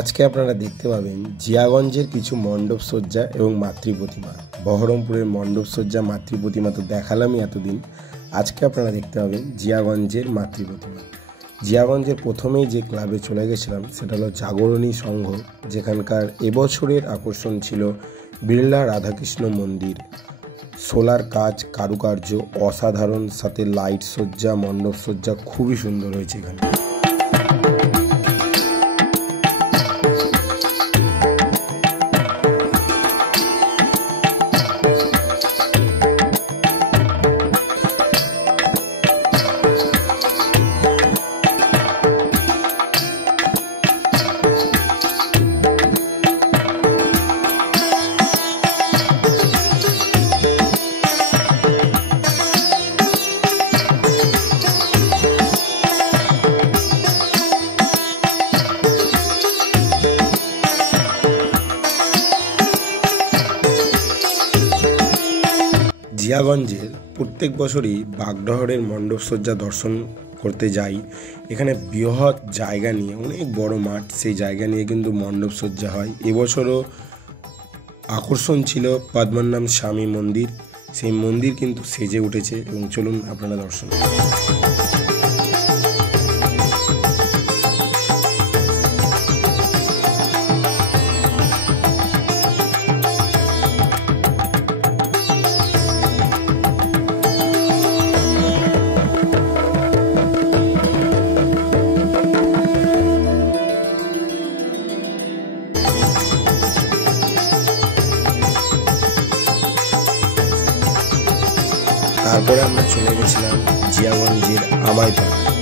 আজকে আপনারা দেখতে পাবেন জিয়াগঞ্জের কিছু মণ্ডপ সজ্জা এবং মাতৃ প্রতিমা। বহরমপুরের মণ্ডপ সজ্জা মাতৃ প্রতিমা তো দেখালামই এতদিন। আজকে আপনারা দেখতে পাবেন জিয়াগঞ্জের মাতৃ প্রতিমা। জিয়াগঞ্জের প্রথমেই যে ক্লাবে চলে গেছিলাম সেটা হলো জাগরণী সংঘ, যেখানকার এবছরের আকর্ষণ ছিল বিড়লা রাধাকৃষ্ণ মন্দির। সোলার কাজ, কারুকার্য অসাধারণ, সাথে লাইট সজ্জা, মণ্ডপ সজ্জা খুবই সুন্দর হয়েছে এখানে। জিয়াগঞ্জের প্রত্যেক বছরই বাগডহরের মণ্ডপ সজ্জা দর্শন করতে যাই। এখানে বৃহৎ জায়গা নিয়ে, অনেক বড় মাঠ, সেই জায়গা নিয়ে কিন্তু মণ্ডপ সজ্জা হয়। এবছরও আকর্ষণ ছিল পদ্মনাভ স্বামী মন্দির। সেই মন্দির কিন্তু সেজে উঠেছে এবং চলুন আপনারা দর্শন করুন। তারপরে আমরা চলে গেছিলাম জিয়াগঞ্জের আমাইপাড়া।